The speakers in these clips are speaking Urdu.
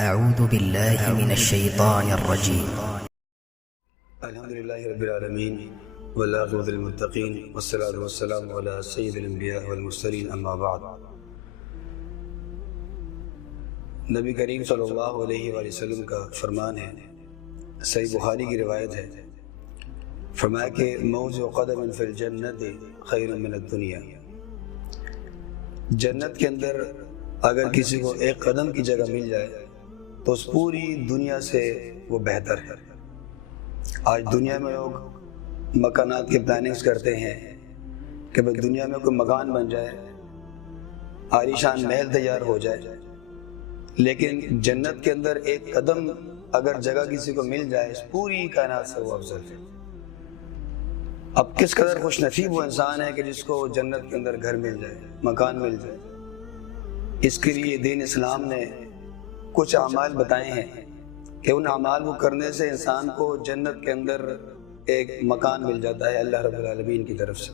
أعوذ بالله من الشيطان الرجيم. الحمد لله رب العالمين والعاقبۃ للمتقین والصلاة والسلام على سید الانبیاء والمرسلین اما بعد. نبی کریم صلی اللہ علیہ وآلہ وسلم کا فرمان ہے، صحیح بخاری کی روایت ہے، فرمایا کہ موضع قدم فی الجنت خیر من الدنیا. جنت کے اندر اگر کسی کو ایک قدم کی جگہ مل جائے تو اس پوری دنیا سے وہ بہتر ہے. آج دنیا میں لوگ مکانات کی پلاننگز کرتے ہیں کہ بھئی دنیا میں کوئی مکان بن جائے، عالیشان محل تیار ہو جائے، لیکن جنت کے اندر ایک قدم اگر جگہ کسی کو مل جائے اس پوری کائنات سے وہ افضل ہے. اب کس قدر خوش نصیب وہ انسان ہے کہ جس کو جنت کے اندر گھر مل جائے، مکان مل جائے. اس کے لیے دین اسلام نے کچھ اعمال بتائے ہیں کہ ان اعمال کو کرنے سے انسان کو جنت کے اندر ایک مکان مل جاتا ہے اللہ رب العالمین کی طرف سے.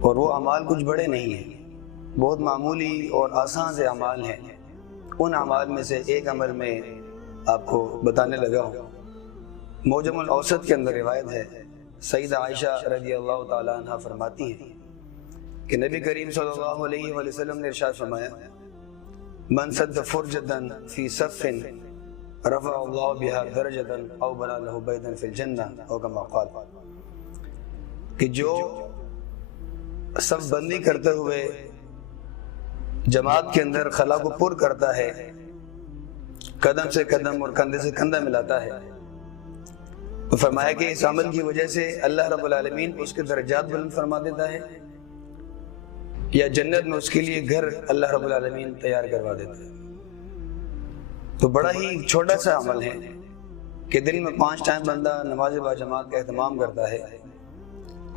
اور وہ اعمال کچھ بڑے نہیں ہیں، بہت معمولی اور آسان سے اعمال ہیں. ان اعمال میں سے ایک عمل میں آپ کو بتانے لگا ہوں. معجم الاوسط کے اندر روایت ہے، سیدہ عائشہ رضی اللہ تعالیٰ عنہ فرماتی ہیں کہ نبی کریم صلی اللہ علیہ وآلہ وسلم نے ارشاد فرمایا، من سد فرجتاً فی صف رفع اللہ بها درجتاً او بنا له بیتا فی الجنہ او کما قال. کہ جو صف بندی کرتے ہوئے جماعت کے اندر خلا کو پر کرتا ہے، قدم سے قدم اور کندھے سے کندھا ملاتا ہے، تو فرمایا کہ اس عمل کی وجہ سے اللہ رب العالمین اس کے درجات بلند فرما دیتا ہے، یا جنت میں اس کے لیے گھر اللہ رب العالمین تیار کروا دیتا ہے. تو بڑا ہی چھوٹا سا عمل ہے کہ دن میں 5 ٹائم بندہ نماز با جماعت کا اہتمام کرتا ہے.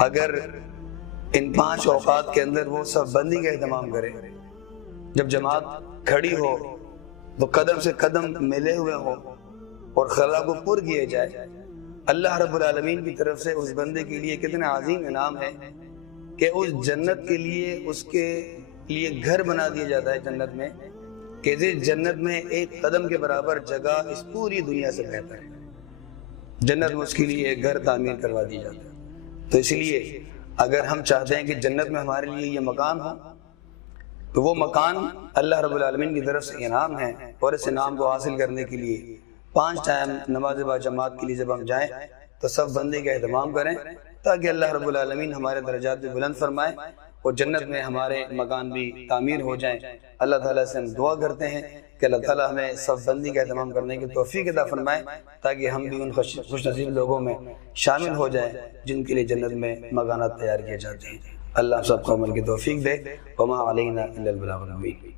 اگر ان 5 اوقات کے اندر وہ صف بندی کا اہتمام کرے، جب جماعت کھڑی ہو تو قدم سے قدم ملے ہوئے ہو اور خلا کو پر کیے جائے، اللہ رب العالمین کی طرف سے اس بندے کے لیے کتنا عظیم انعام ہے کہ اس جنت کے لیے اس کے لیے گھر بنا دیا جاتا ہے جنت میں، کہ جنت میں ایک قدم کے برابر جگہ اس پوری دنیا سے بہتر ہے. جنت میں اس کے لیے ایک گھر تعمیر کروا دیا جاتا ہے. تو اس لیے اگر ہم چاہتے ہیں کہ جنت میں ہمارے لیے یہ مقام ہو تو وہ مکان اللہ رب العالمین کی طرف سے انعام ہے. اور اس انعام کو حاصل کرنے کے لیے 5 ٹائم نماز با جماعت کے لیے جب ہم جائیں تو صف بندی کا اہتمام کریں تاکہ اللہ رب العالمین ہمارے درجات بھی بلند فرمائے اور جنت میں ہمارے مکان بھی تعمیر ہو جائیں. اللہ تعالیٰ سے ہم دعا کرتے ہیں کہ اللہ تعالیٰ ہمیں صف بندی کا اہتمام کرنے کی توفیق عطا فرمائے تاکہ ہم بھی ان خوش نصیب لوگوں میں شامل ہو جائیں جن کے لیے جنت میں مکانات تیار کیے جاتے ہیں. اللہ سب کو عمل کی توفیق دے. وما علینا الا البلاغ المبین.